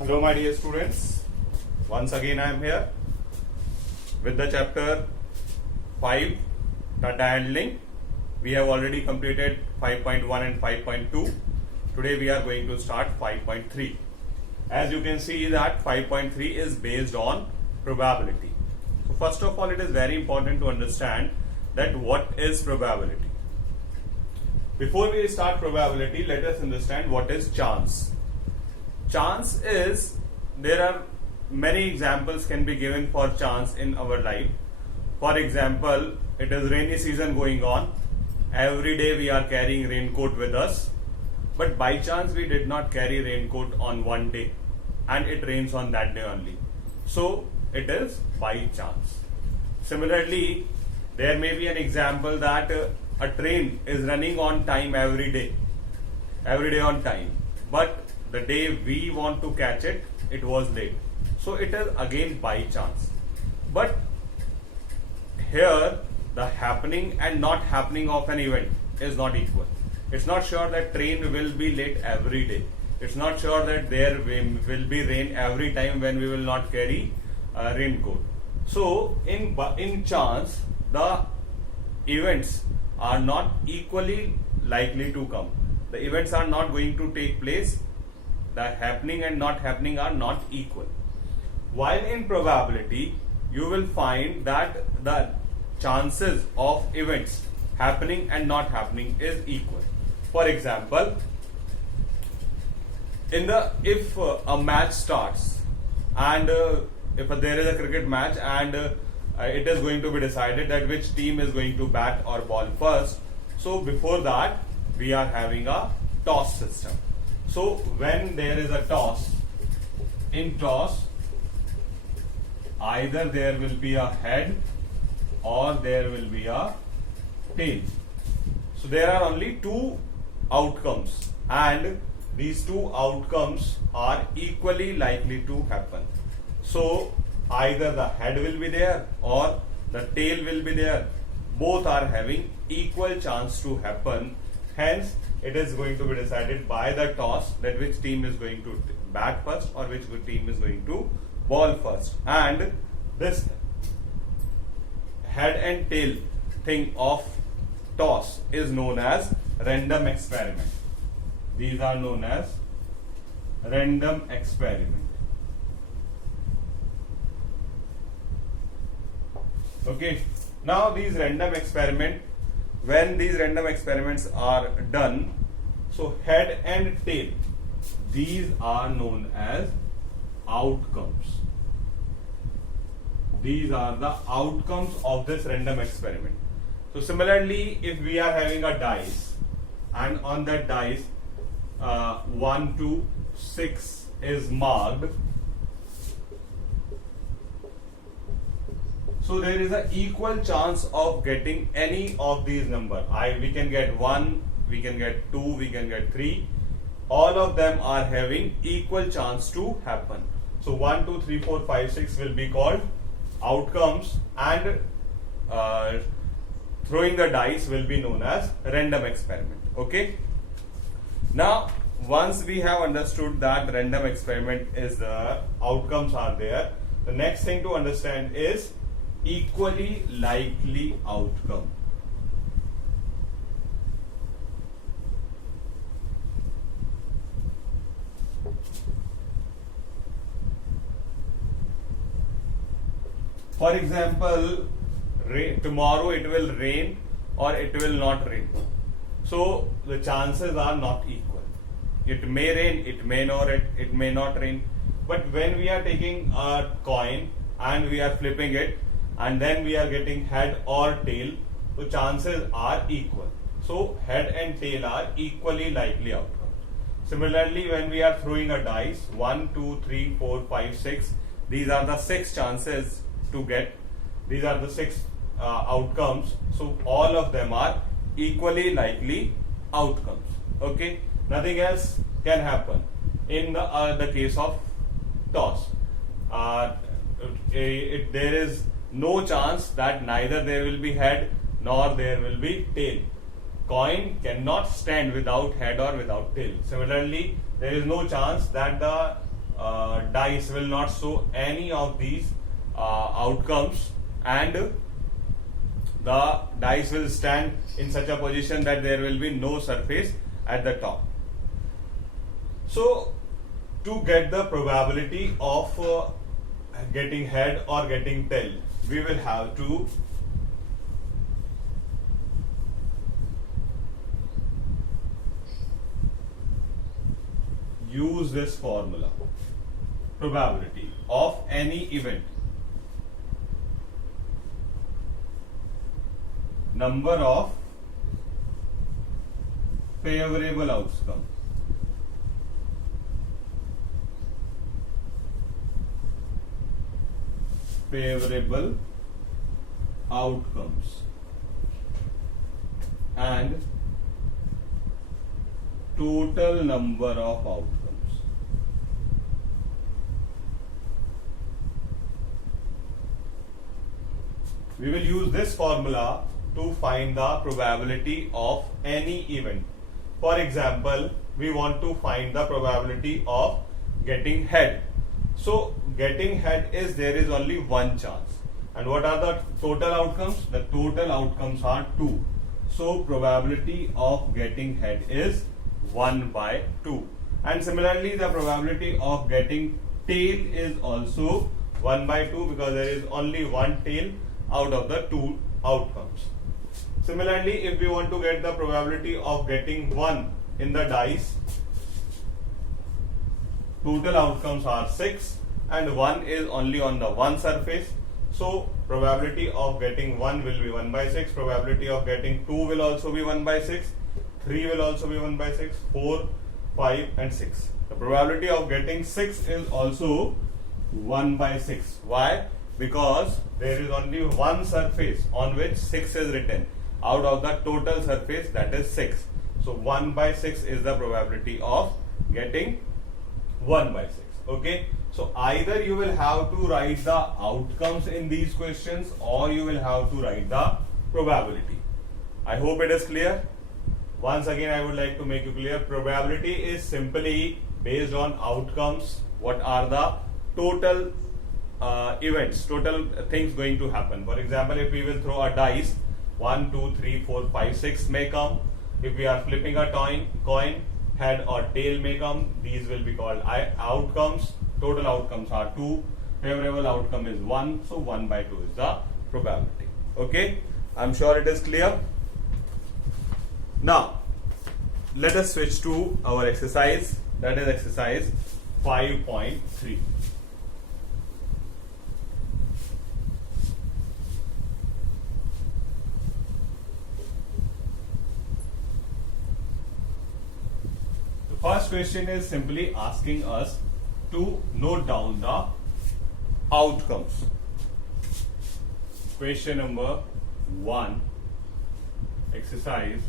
Hello my dear students, once again I am here with the chapter 5 data handling. We have already completed 5.1 and 5.2. Today we are going to start 5.3. As you can see that 5.3 is based on probability. So first of all, it is very important to understand that what is probability. Before we start probability, let us understand what is chance. Chance is, there are many examples can be given for chance in our life. For example, it is rainy season going on. Every day we are carrying raincoat with us. But by chance we did not carry raincoat on one day and it rains on that day only. So it is by chance. Similarly, there may be an example that a train is running on time every day on time. But the day we want to catch it, it was late. So it is again by chance. But here the happening and not happening of an event is not equal. It's not sure that train will be late every day. It's not sure that there will be rain every time when we will not carry a raincoat. So in chance, the events are not equally likely to come. The events are not going to take place. The happening and not happening are not equal. While in probability, you will find that the chances of events happening and not happening is equal. For example, if a match starts and if there is a cricket match and it is going to be decided that which team is going to bat or ball first. So before that, we are having a toss system. So when there is a toss, in toss, either there will be a head or there will be a tail. So there are only two outcomes and these two outcomes are equally likely to happen. So either the head will be there or the tail will be there. Both are having equal chance to happen. Hence, it is going to be decided by the toss that which team is going to bat first or which team is going to ball first. And this head and tail thing of toss is known as random experiment. These are known as random experiment. Okay. Now these random experiment, when these random experiments are done, so head and tail, these are known as outcomes. These are the outcomes of this random experiment. So similarly, if we are having a dice and on that dice 1 to 6 is marked, so there is an equal chance of getting any of these numbers. We can get 1, we can get 2, we can get 3. All of them are having equal chance to happen. So 1, 2, 3, 4, 5, 6 will be called outcomes and throwing the dice will be known as random experiment. Okay. Now once we have understood that random experiment is the outcomes are there, the next thing to understand is equally likely outcome. For example, tomorrow it will rain or it will not rain. So the chances are not equal. It may rain, it may not rain. But when we are taking a coin and we are flipping it, and then we are getting head or tail, so chances are equal. So head and tail are equally likely outcomes. Similarly, when we are throwing a dice, 1, 2, 3, 4, 5, 6, these are the 6 chances to get. These are the 6 outcomes. So all of them are equally likely outcomes. Okay, nothing else can happen in the case of toss. There is no chance that neither there will be head nor there will be tail. Coin cannot stand without head or without tail. Similarly, there is no chance that the dice will not show any of these outcomes, and the dice will stand in such a position that there will be no surface at the top. So to get the probability of getting head or getting tail, we will have to use this formula. Probability of any event, number of favorable outcomes, and total number of outcomes. We will use this formula to find the probability of any event. For example, we want to find the probability of getting head. So getting head is, there is only one chance. And what are the total outcomes? The total outcomes are 2. So probability of getting head is 1 by 2. And similarly, the probability of getting tail is also 1 by 2, because there is only one tail out of the 2 outcomes. Similarly, if we want to get the probability of getting 1 in the dice, total outcomes are 6 and 1 is only on the one surface. So probability of getting 1 will be 1 by 6, probability of getting 2 will also be 1 by 6, 3 will also be 1 by 6, 4, 5 and 6. The probability of getting 6 is also 1 by 6. Why? Because there is only one surface on which 6 is written out of the total surface, that is 6. So 1 by 6 is the probability of getting 1 by 6. Okay. So either you will have to write the outcomes in these questions, or you will have to write the probability. I hope it is clear. Once again, I would like to make you clear. Probability is simply based on outcomes. What are the total events, total things going to happen. For example, if we will throw a dice, 1, 2, 3, 4, 5, 6 may come. If we are flipping a coin, head or tail may come. These will be called outcomes. Total outcomes are 2. Favorable outcome is 1. So 1 by 2 is the probability. Okay. I'm sure it is clear. Now, let us switch to our exercise. That is exercise 5.3. First question is simply asking us to note down the outcomes. Question number 1, exercise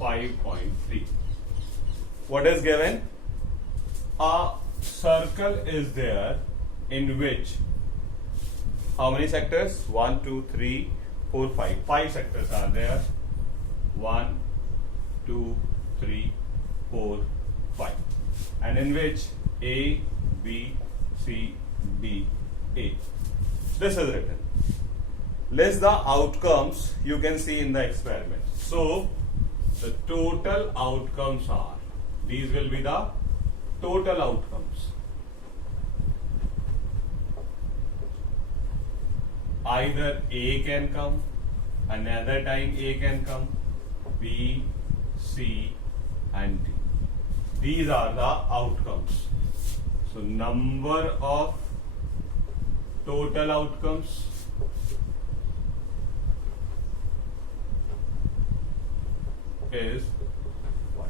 5.3. What is given? A circle is there in which how many sectors? 1, 2, 3, 4, 5. 5 sectors are there. 1, 2, 3, 4, 5, and in which A, B, C, D, A. This is written. List the outcomes you can see in the experiment. So the total outcomes are, these will be the total outcomes. Either A can come, another time A can come, B, C and D. These are the outcomes. So number of total outcomes is 1.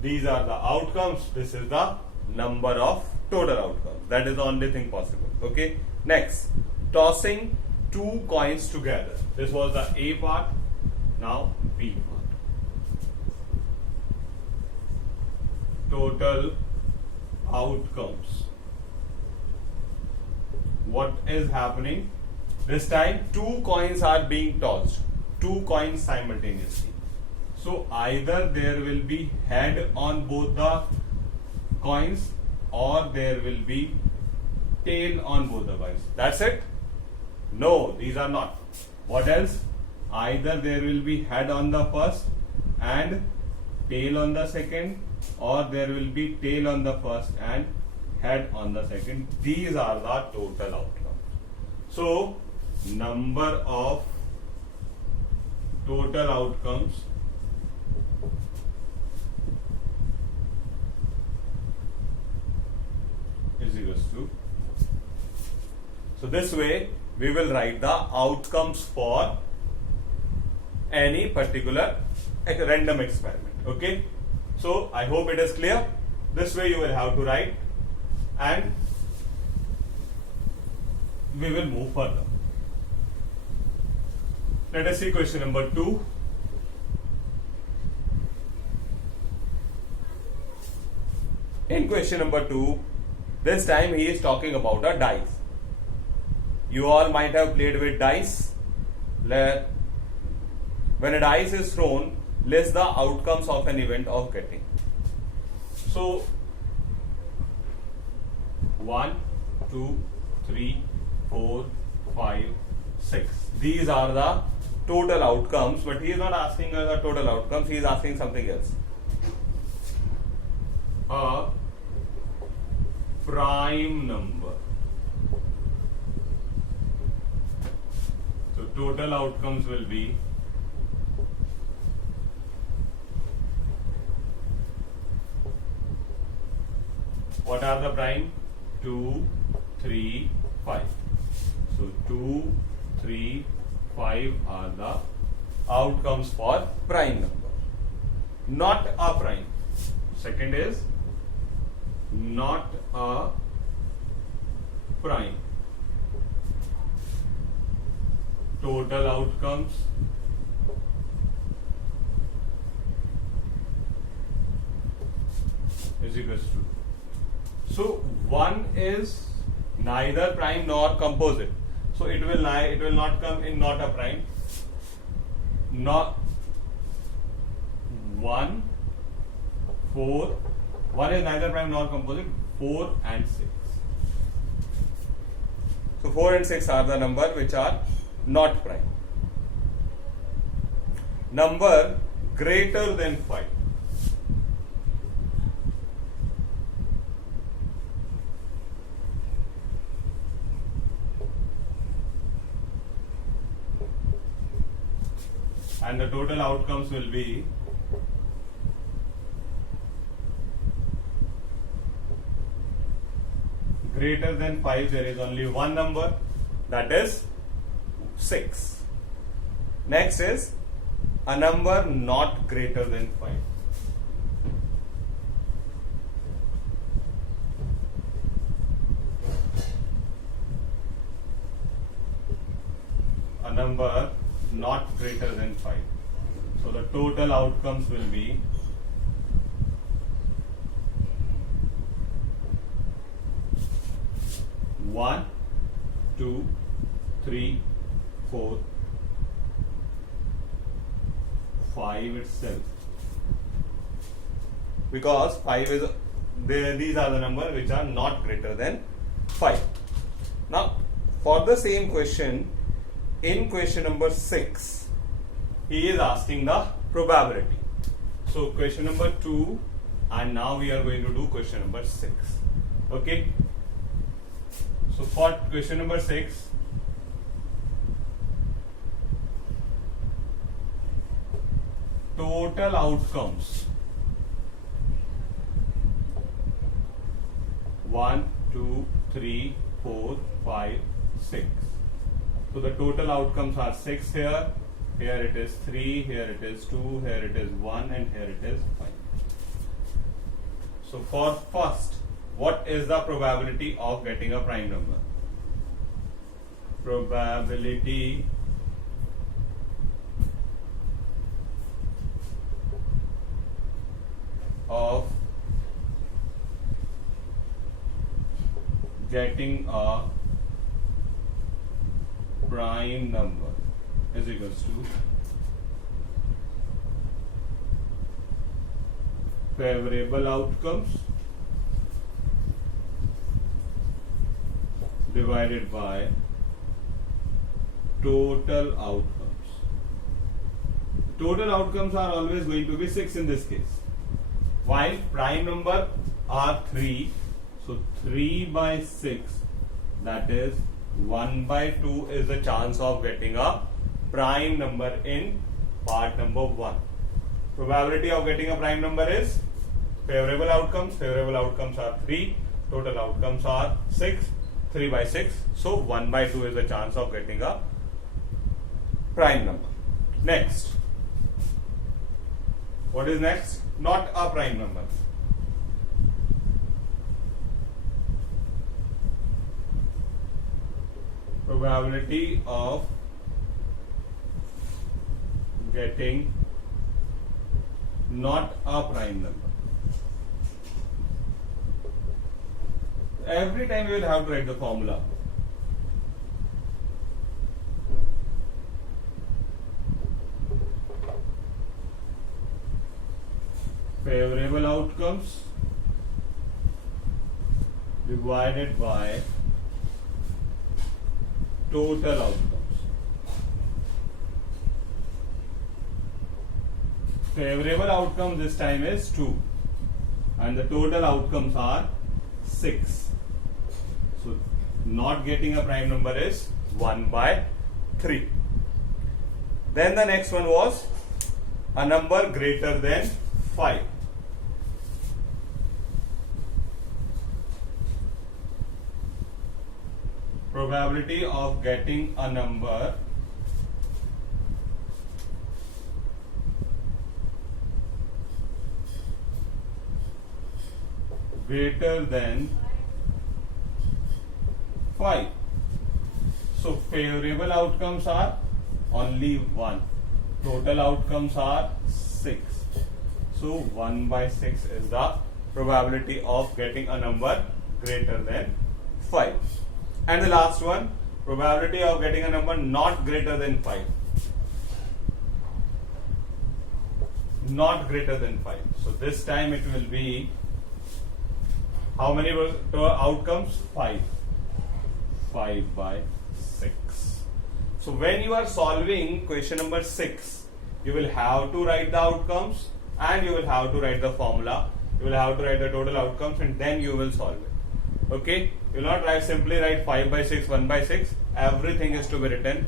These are the outcomes. This is the number of total outcomes. That is the only thing possible. Okay. Next, tossing 2 coins together. This was the A part. Now B part. Total outcomes. What is happening? This time 2 coins are being tossed. 2 coins simultaneously. So either there will be head on both the coins, or there will be tail on both the points. That's it? No, these are not. What else? Either there will be head on the first and tail on the second, or there will be tail on the first and head on the second. These are the total outcomes. So, number of total outcomes is equals to. So this way we will write the outcomes for any particular random experiment. Okay. So I hope it is clear. This way you will have to write, and we will move further. Let us see question number 2. In question number 2, this time he is talking about a dice. You all might have played with dice. When a dice is thrown, list the outcomes of an event of getting. So 1, 2, 3, 4, 5, 6. These are the total outcomes, but he is not asking us the total outcomes, he is asking something else. A prime number. So total outcomes will be what are the prime? 2, 3, 5. So 2, 3, 5 are the outcomes for prime number. Not a prime. Second is not a prime. Total outcomes is equals to. So 1 is neither prime nor composite. So it will not come in not a prime. Not 1, 4. 1 is neither prime nor composite. 4 and 6. So 4 and 6 are the number which are not prime. Number greater than 5. And the total outcomes will be greater than 5. There is only one number, that is 6. Next is a number not greater than 5. A number not greater than 5. So the total outcomes will be one, 2, 3, 4, 5 itself. Because 5 is these are the numbers which are not greater than 5. Now for the same question, in question number 6, he is asking the probability. So question number 2, and now we are going to do question number 6. Okay. So for question number 6, total outcomes 1, 2, 3, 4, 5, 6. So the total outcomes are 6 here, here it is 3, here it is 2, here it is 1, and here it is 5. So for first, what is the probability of getting a prime number? Probability of getting a prime number is equals to favorable outcomes divided by total outcomes. Total outcomes are always going to be 6 in this case. While prime number are 3, so 3 by 6, that is 1 by 2 is the chance of getting a prime number in part number 1. Probability of getting a prime number is favorable outcomes. Favorable outcomes are 3, total outcomes are 6, 3 by 6. So 1 by 2 is the chance of getting a prime number. Next. What is next? Not a prime number. Probability of getting not a prime number. Every time you will have to write the formula. Favorable outcomes divided by total outcomes. Favorable outcome this time is 2 and the total outcomes are 6. So not getting a prime number is 1 by 3. Then the next one was a number greater than 5. Probability of getting a number greater than 5. So favorable outcomes are only 1. Total outcomes are 6. So 1 by 6 is the probability of getting a number greater than 5. And the last one, probability of getting a number not greater than 5. Not greater than 5. So this time it will be how many outcomes? 5. 5 by 6. So when you are solving question number 6, you will have to write the outcomes and you will have to write the formula. You will have to write the total outcomes and then you will solve it. Okay? You will not simply write 5 by 6, 1 by 6. Everything is to be written.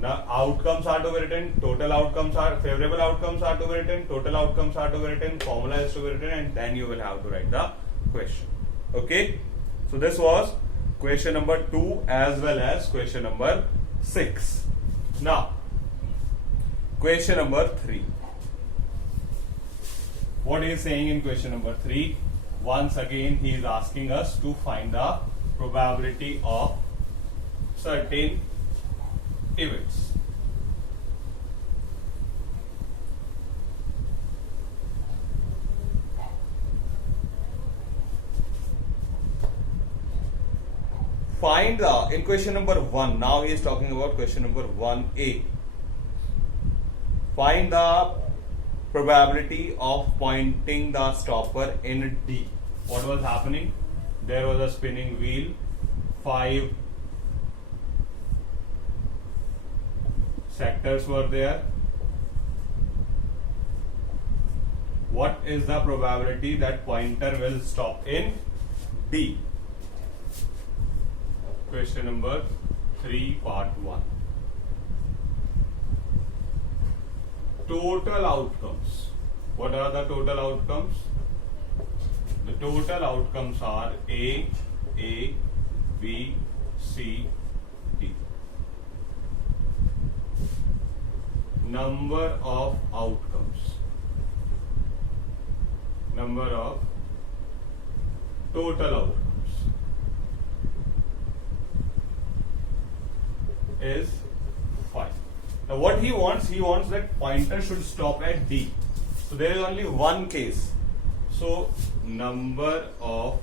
Now outcomes are to be written, total outcomes are, favorable outcomes are to be written, total outcomes are to be written, formula is to be written, and then you will have to write the question. Okay? So this was question number 2 as well as question number 6. Now, question number 3. What he is saying in question number 3? Once again, he is asking us to find the probability of certain events. Find the, in question number 1, now he is talking about question number 1A. Find the probability of pointing the stopper in D. What was happening? There was a spinning wheel, 5 sectors were there. What is the probability that pointer will stop in D? Question number 3, part 1. Total outcomes. What are the total outcomes? The total outcomes are A, B, C, D. Number of outcomes. Number of total outcomes is 5. Now what he wants that pointer should stop at D. So there is only one case. So number of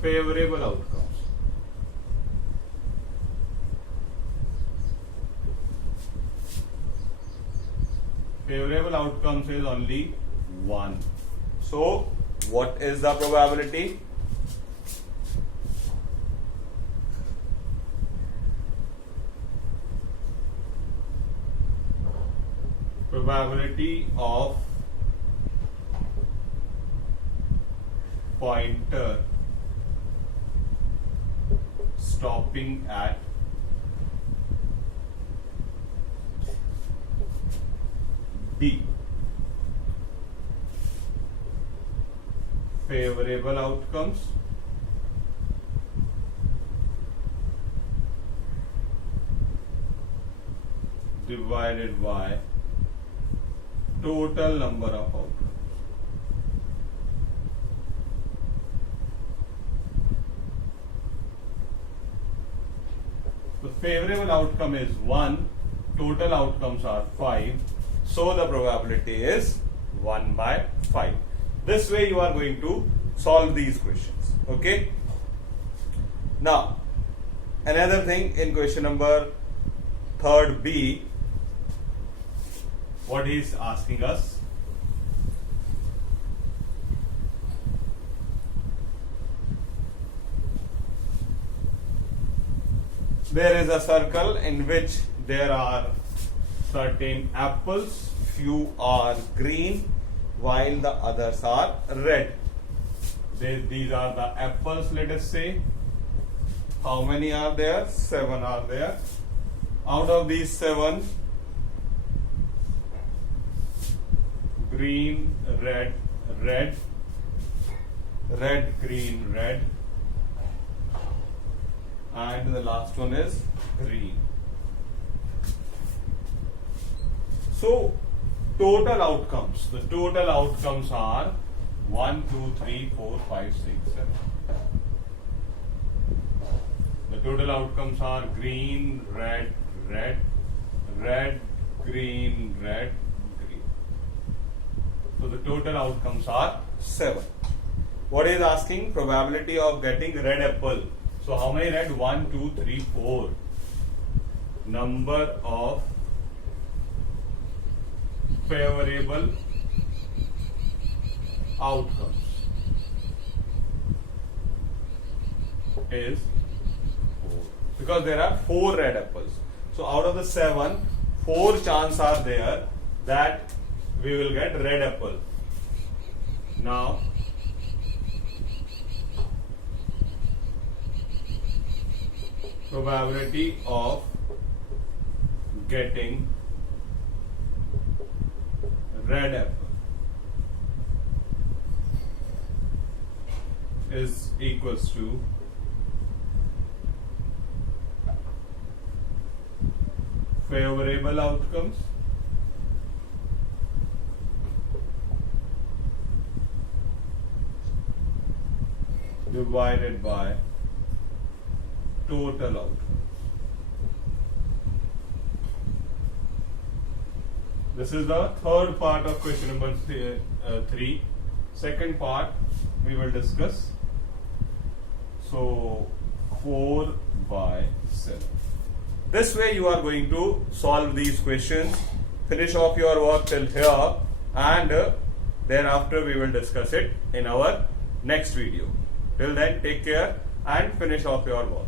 favorable outcomes. Favorable outcomes is only 1. So what is the probability? probability of pointer stopping at D. Favorable outcomes divided by total number of outcomes. The favorable outcome is 1, total outcomes are 5, so the probability is 1 by 5. This way you are going to solve these questions. Okay. Now, another thing in question number 3rd B, what he is asking us, there is a circle in which there are certain apples, few are green while the others are red. These are the apples, let us say. How many are there? 7 are there. Out of these 7, green, red, red, red, green, red, and the last one is green. So, total outcomes. The total outcomes are 1, 2, 3, 4, 5, 6, 7. The total outcomes are green, red, red, red, green, red, green. So the total outcomes are 7. What is asking? Probability of getting red apple. So how many red? 1, 2, 3, 4. Number of favorable outcomes is 4, because there are 4 red apples. So out of the 7, 4 chances are there that we will get red apple. Now probability of getting red apple is equals to favorable outcomes divided by total outcomes. This is the 3rd part of question number 3. Second part we will discuss. So 4 by 7. This way you are going to solve these questions, finish off your work till here, and thereafter we will discuss it in our next video. Till then, take care and finish off your work.